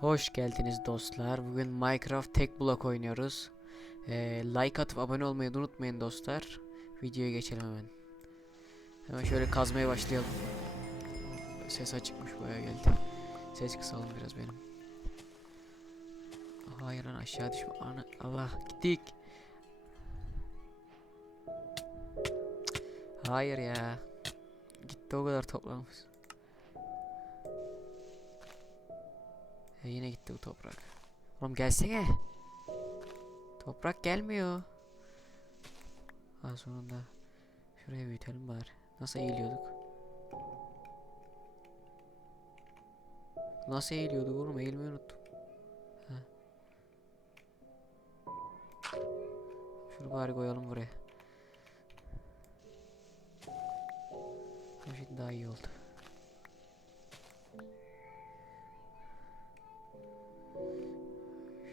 Hoş geldiniz dostlar. Bugün Minecraft tek blok oynuyoruz. Ee, like atıp abone olmayı unutmayın dostlar. Videoya geçelim hemen. Hemen şöyle kazmaya başlayalım. Ses açıkmış baya geldi. Ses kısalım biraz benim. Hayır lan aşağı düşme. Ana Allah gittik. Hayır ya. Gitti o kadar toplamış. E yine gitti bu toprak. Oğlum gelsene. Toprak gelmiyor. Ha sonunda. Şuraya büyütelim bari. Nasıl eğiliyorduk? Nasıl eğiliyorduk oğlum? Eğilmeyi unuttum. Ha. Şunu bari koyalım buraya. Şimdi daha iyi oldu.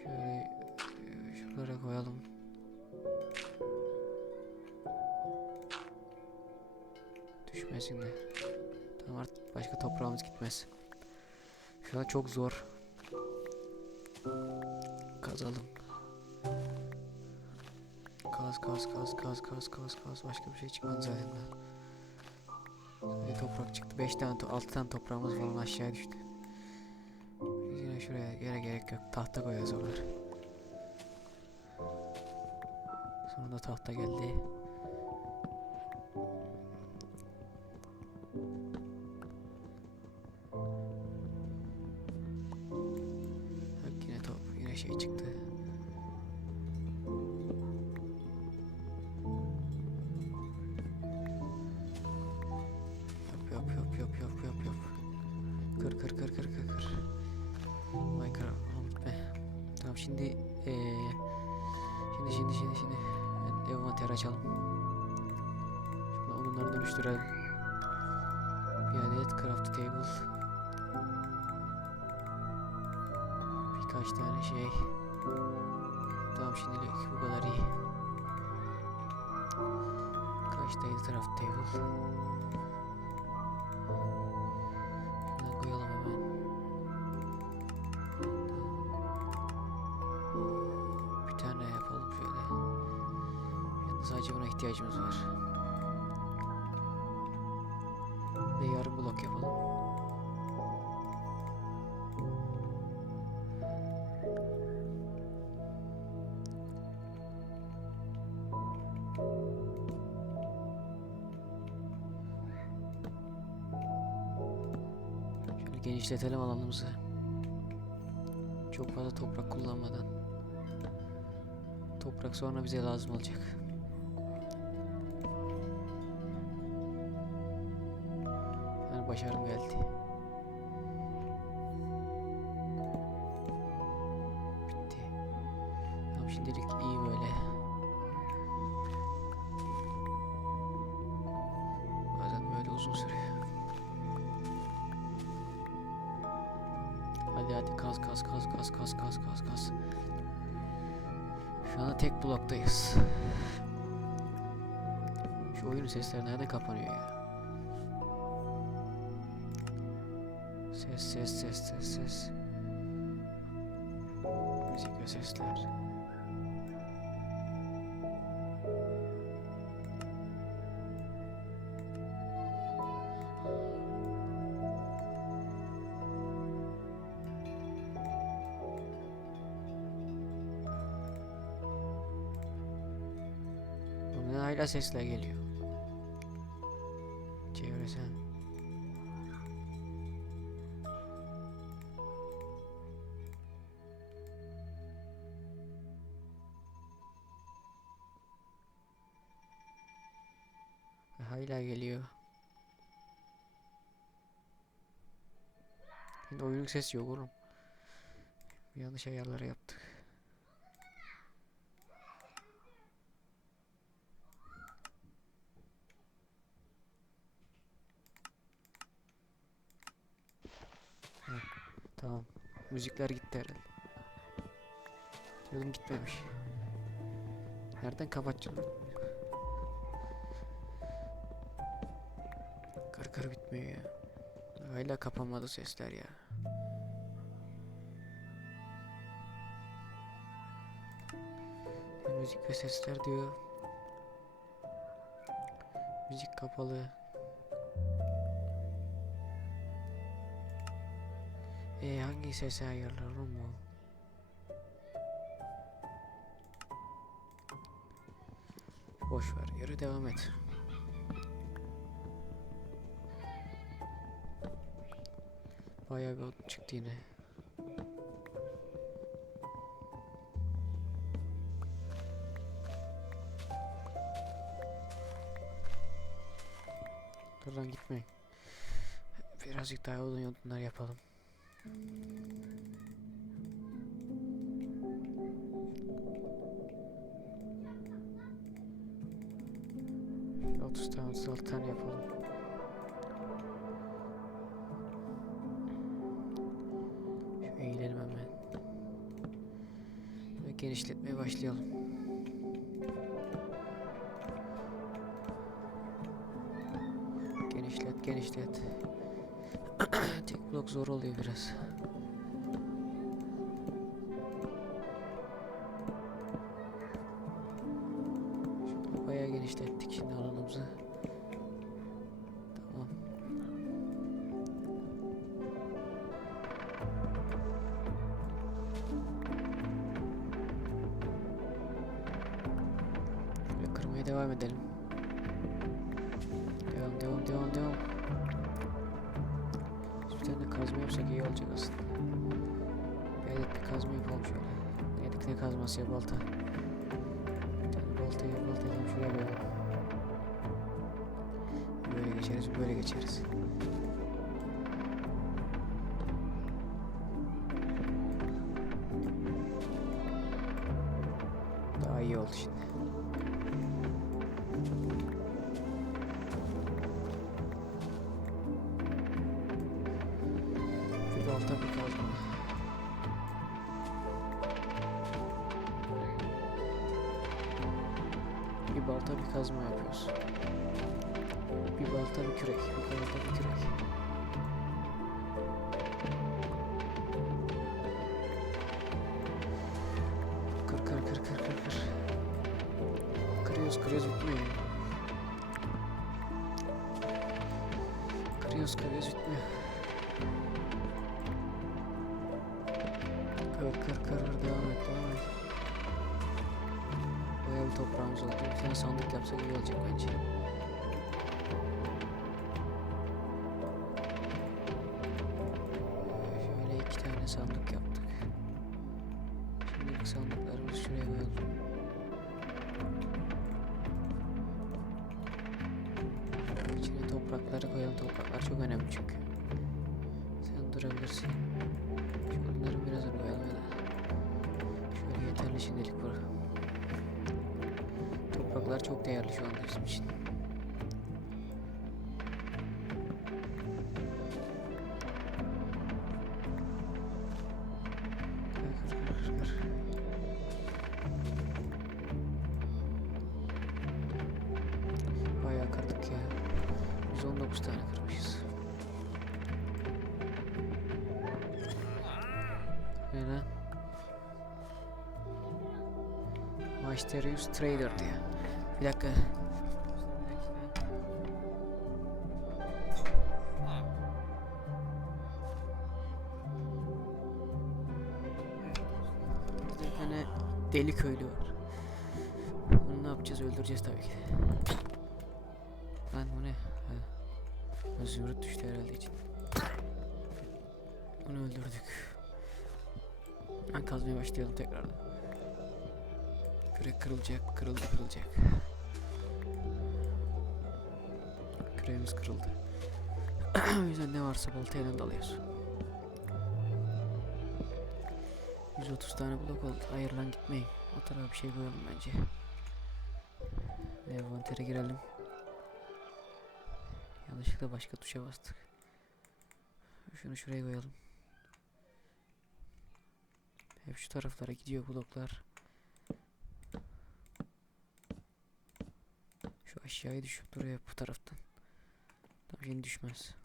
Şöyle e, şuralara koyalım. Düşmesin de. Tamam artık başka toprağımız gitmez. Şu an çok zor. Kazalım. Kaz kaz kaz kaz kaz kaz kaz başka bir şey çıkmadı zaten. Sadece toprak çıktı. 5 tane, 6 tane toprağımız falan aşağıya düştü yere gerek yok. Tahta koyacağız oraları. Sonra tahta geldi. Tamam şimdilik bu kadar iyi. Kaçtaydı craft table? Genişletelim alanımızı. Çok fazla toprak kullanmadan. Toprak sonra bize lazım olacak. Yani başarım geldi. Sesleri nerede kapanıyor ya? Ses ses ses ses ses. Müzik ve sesler. Hala sesler geliyor. Oyunun sesi yok oğlum. Yanlış ayarları yaptık. Tamam. Müzikler gitti herhalde. Diyordum gitmemiş. Nereden kapatacağım? Kır kır bitmiyor ya. Hala kapanmadı sesler ya. Müzik ve sesler diyor. Müzik kapalı. E hangi sesi ayarlar oğlum bu? Boş ver, yürü devam et. Bayağı bir çıktı yine. Dur lan gitmeyin. Birazcık daha odun odunlar yapalım. 30 tane 36 tane yapalım. Şu eğilelim hemen. Ve genişletmeye başlayalım. Genişlet, genişlet. Tek blok zor oluyor biraz. Şöyle bayağı genişlettik şimdi alanımızı. İyi oldu şimdi. Bir balta bir kazma. Bir balta bir kazma yapıyoruz. Bir balta bir kürek. Bir balta bir Kırıyoruz kırıyoruz bitmiyor. ya. Kırıyoruz kırıyoruz bitmiyor. Kır kır kır devam et devam et. Bayağı bir toprağımız oldu. Bir tane sandık yapsak iyi olacak bence. 119 tane kırmışız. Lan? Mysterious Trader diyor. Bir dakika. Deli köylü var. Onu ne yapacağız? Öldüreceğiz tabii ki. Ben kazmaya başlayalım tekrardan. Kürek kırılacak, kırıldı kırılacak. Küreğimiz kırıldı. o yüzden ne varsa baltayla dalıyoruz. 130 tane blok oldu. Hayır lan gitmeyin. O tarafa bir şey koyalım bence. Envantere girelim. Yanlışlıkla başka tuşa bastık. Şunu şuraya koyalım. Hep şu taraflara gidiyor bloklar. Şu aşağıya düşüp duruyor bu taraftan. Tamam şimdi düşmez.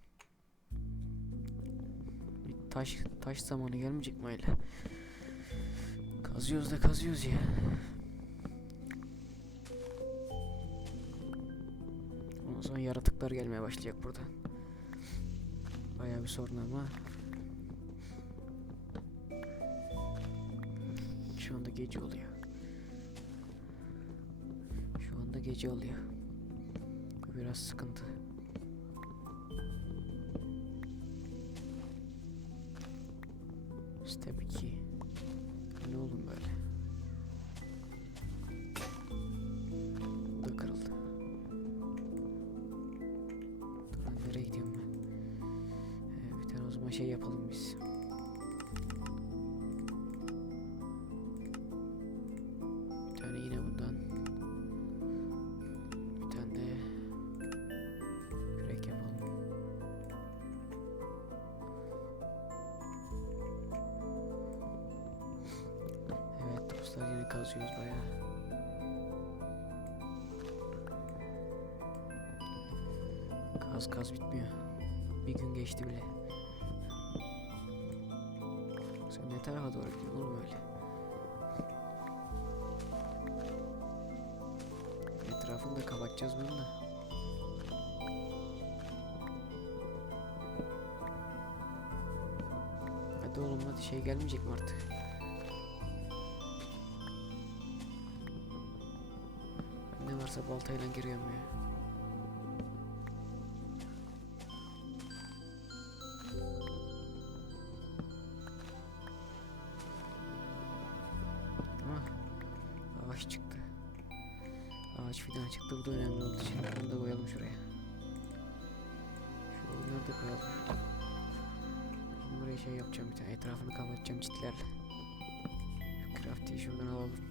Bir taş taş zamanı gelmeyecek mi öyle? Kazıyoruz da kazıyoruz ya. Ondan sonra yaratıklar gelmeye başlayacak burada. Bayağı bir sorun ama anda gece oluyor. Şu anda gece oluyor. Biraz sıkıntı. Kazıyoruz bayağı. Kaz kaz bitmiyor. Bir gün geçti bile. Sen ne tarafa doğru gidiyorsun oğlum öyle? Etrafını da kapatacağız bunu da. Hadi oğlum hadi şey gelmeyecek mi artık? Varsa baltayla giriyorum ya. Ah, ağaç çıktı. Ağaç fidan çıktı. Bu da önemli olduğu için bunu da koyalım şuraya. Şu da koyalım. Şimdi buraya şey yapacağım bir tane. Etrafını kapatacağım çitlerle. Crafty'yi şuradan alalım.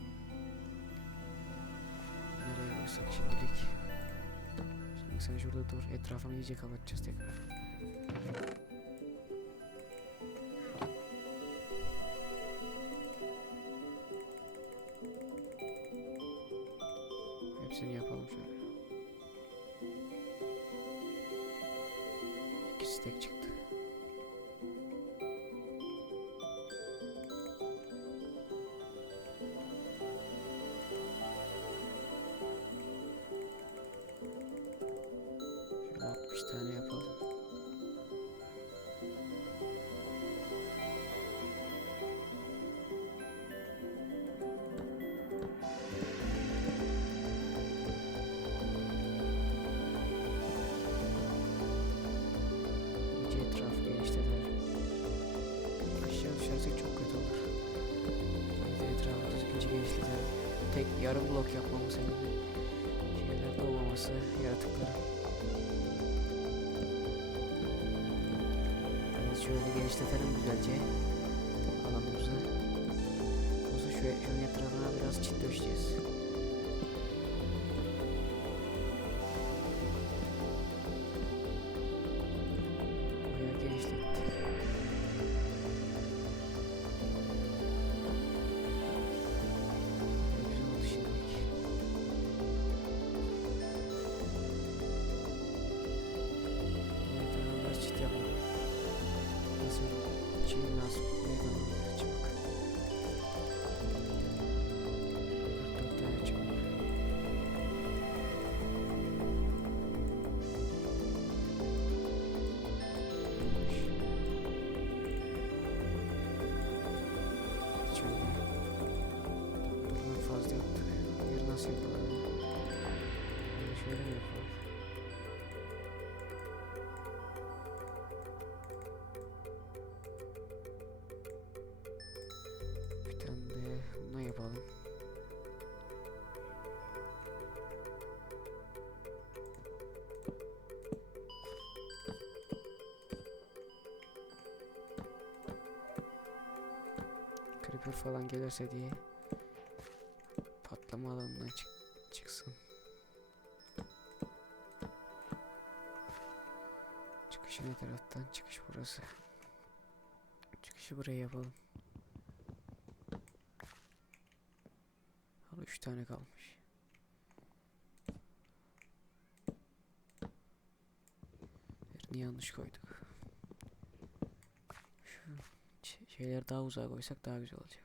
Sen şurada dur. Etrafını iyice kapatacağız tekrar. Hepsini yapalım şöyle. İkisi tek çıktı. Yarım blok yapmamın sebebi şeyler doğmaması, yaratıkların. Evet şöyle genişletelim güzelce alanımızı. Olsa şu şunun etrafına biraz çit döşeceğiz. Bundan yapalım. Creeper falan gelirse diye patlama alanından çık çıksın. Çıkışı ne taraftan? Çıkış burası. Çıkışı buraya yapalım. Hala üç tane kalmış. Birini yanlış koyduk. Şu ş- şeyleri daha uzağa koysak daha güzel olacak.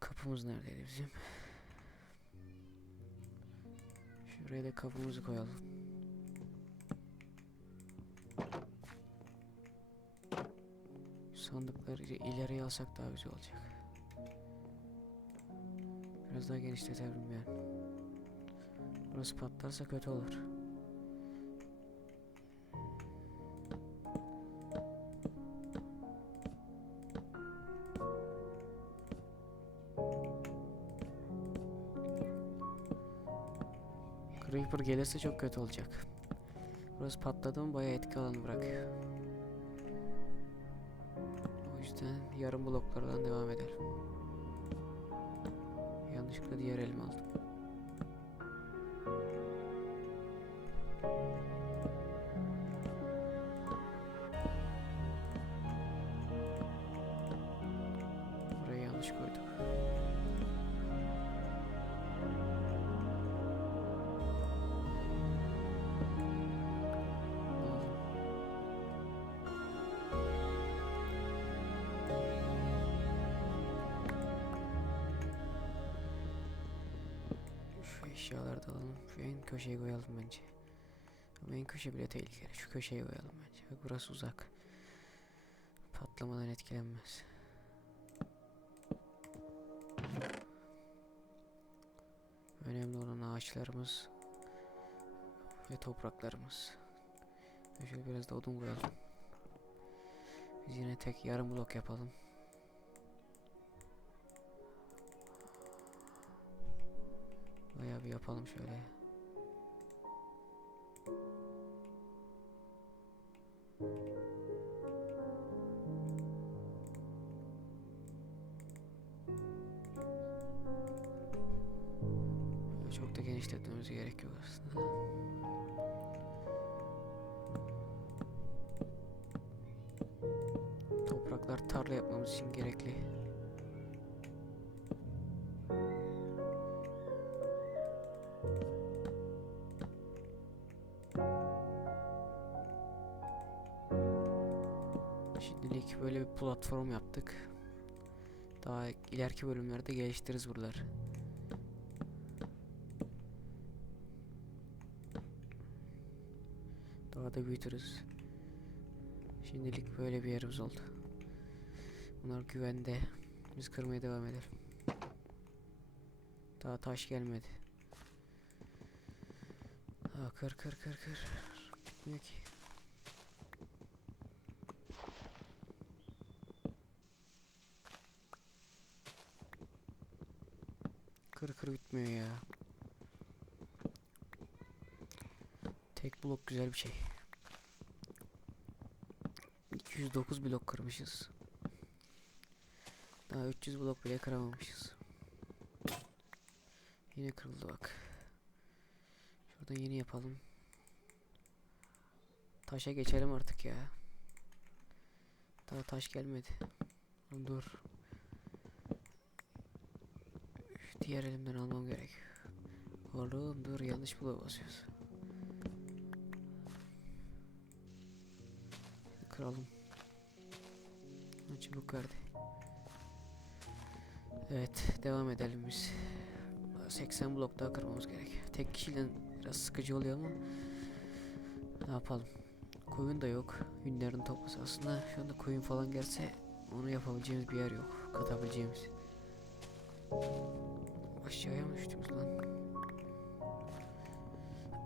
Kapımız neredeydi bizim? Buraya da kapımızı koyalım. Sandıkları ileriye alsak daha güzel olacak. Biraz daha genişletelim yani. Burası patlarsa kötü olur. Creeper gelirse çok kötü olacak. Burası patladı mı bayağı etki alanı bırakıyor. O yüzden yarım bloklardan devam edelim. Yanlışlıkla diğer elimi aldım. Eşyaları da alalım. Şu en köşeye koyalım bence. Ama en köşe bile tehlikeli. Şu köşeye koyalım bence. Bak burası uzak. Patlamadan etkilenmez. Önemli olan ağaçlarımız ve topraklarımız. Şöyle biraz da odun koyalım. Biz yine tek yarım blok yapalım. Bayağı bir yapalım şöyle. Çok da genişletmemiz gerek yok aslında. Topraklar tarla yapmamız için gerekli. Platform yaptık. Daha ileriki bölümlerde geliştiririz buraları. Daha da büyütürüz. Şimdilik böyle bir yerimiz oldu. Bunlar güvende. Biz kırmaya devam edelim. Daha taş gelmedi. Aa, kır kır kır kır. Gitmiyor ki. Kır bitmiyor ya. Tek blok güzel bir şey. 209 blok kırmışız. Daha 300 blok bile kıramamışız. Yine kırıldı bak. Şuradan yeni yapalım. Taşa geçelim artık ya. Daha taş gelmedi. Dur. Şu diğer elimden almam gerek. Oğlum dur yanlış bloğa basıyoruz. Kıralım. Çubuk verdi. Evet devam edelim biz. Daha 80 blok daha kırmamız gerek. Tek kişiyle biraz sıkıcı oluyor ama ne yapalım. Koyun da yok. Günlerin toplası. Aslında şu anda koyun falan gelse onu yapabileceğimiz bir yer yok. Katabileceğimiz. Aşağıya mı düştük lan?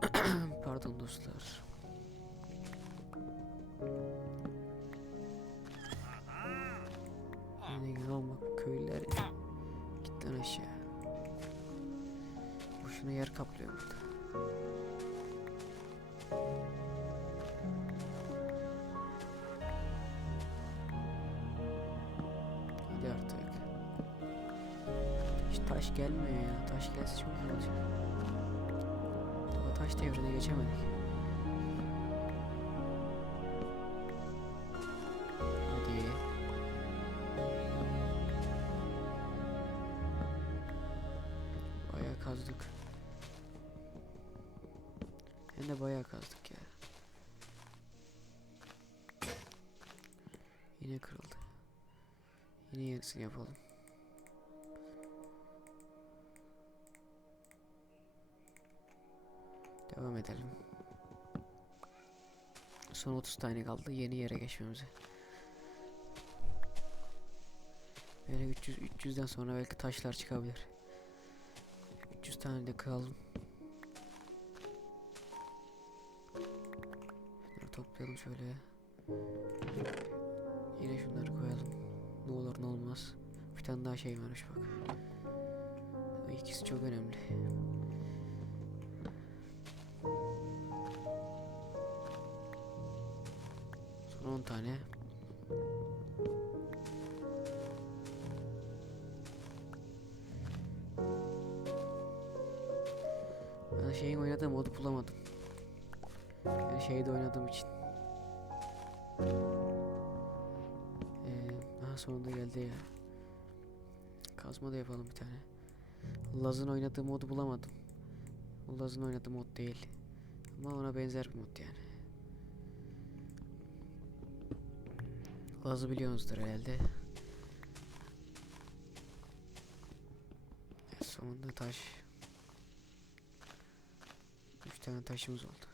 Pardon dostlar. Yine güzel olmak köylüler. Git lan aşağı. Boşuna yer kaplıyor burada. Taş gelmiyor ya. Taş gelse çok iyi olacak. Daha taş devrine geçemedik. Hadi. Bayağı kazdık. Hem de bayağı kazdık ya. Yine kırıldı. Yine yenisini yapalım. Devam edelim. Son 30 tane kaldı yeni yere geçmemize. Böyle 300 300'den sonra belki taşlar çıkabilir. 300 tane de kıralım. Toplayalım şöyle. Yine şunları koyalım. Ne olur ne olmaz. Bir tane daha şey varmış bak. İkisi çok önemli. Tane. Ben şeyin oynadığım modu bulamadım. Yani şeyde oynadığım için. Ee, daha sonunda geldi ya. Kazma da yapalım bir tane. Laz'ın oynadığı modu bulamadım. Laz'ın oynadığı mod değil. Ama ona benzer bir mod yani. Laz'ı biliyorsunuzdur herhalde. Sonunda taş. Üç tane taşımız oldu.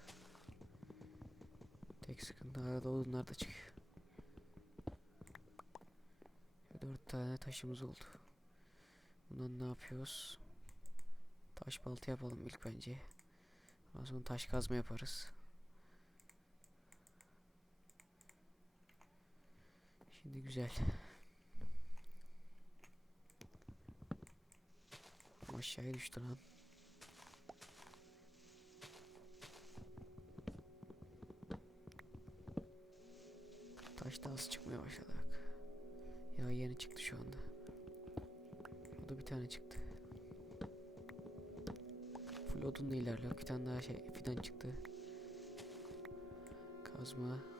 Tek sıkıntı arada odunlar da çıkıyor. Dört tane taşımız oldu. Bundan ne yapıyoruz? Taş balta yapalım ilk bence. Ondan sonra taş kazma yaparız. Şimdi güzel. Aşağıya düştü lan. Taş da az çıkmaya başladı bak. Ya yeni çıktı şu anda. O da bir tane çıktı. Full odunla ilerliyor. Bir tane daha şey fidan çıktı. Kazma.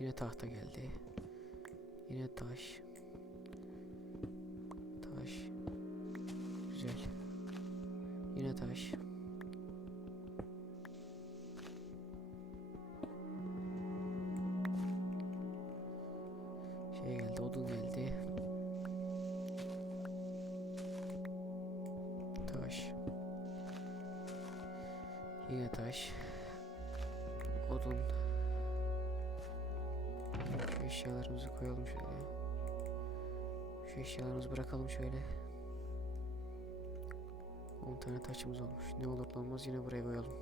Yine tahta geldi. Yine taş. Taş. Güzel. Yine taş. Şey geldi, odun geldi. Taş. Yine taş. Odun. Eşyalarımızı koyalım şöyle. Şu eşyalarımızı bırakalım şöyle. 10 tane taşımız olmuş. Ne olur ne olmaz yine buraya koyalım.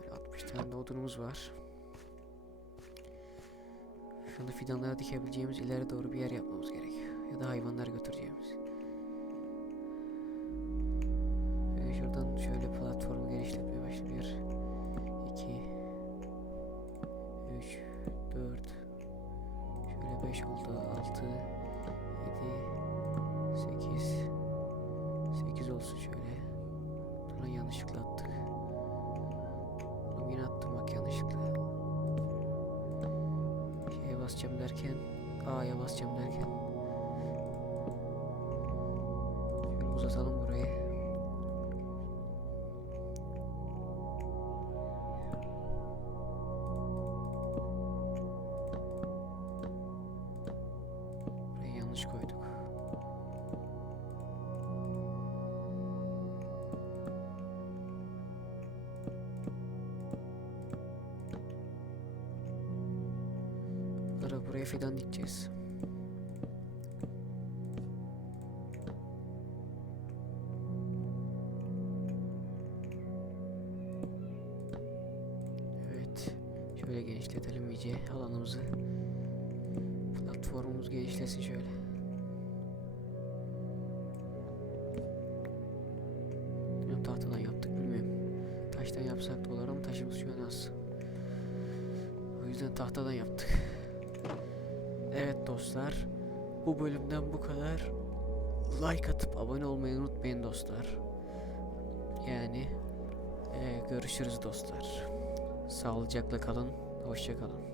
Böyle 60 tane de odunumuz var. Şu anda fidanlara dikebileceğimiz ileri doğru bir yer yapmamız gerekiyor. Ya da hayvanlar götüreceğimiz. 5 oldu. 6, 7, 8, 8 olsun şöyle. Sonra yanlışlıkla attık. Oğlum yine attım bak yanlışlıkla. Şeye basacağım derken A'ya basacağım derken Şöyle uzatalım. Burayı Bunları buraya fidan dikeceğiz. Evet. Şöyle genişletelim iyice alanımızı. Platformumuz genişlesin şöyle. Tahtadan yaptık bilmiyorum. Taştan yapsak da olur ama taşımız şu an az. O yüzden tahtadan yaptık. Dostlar. Bu bölümden bu kadar. Like atıp abone olmayı unutmayın dostlar. Yani eee, görüşürüz dostlar. Sağlıcakla kalın. Hoşça kalın.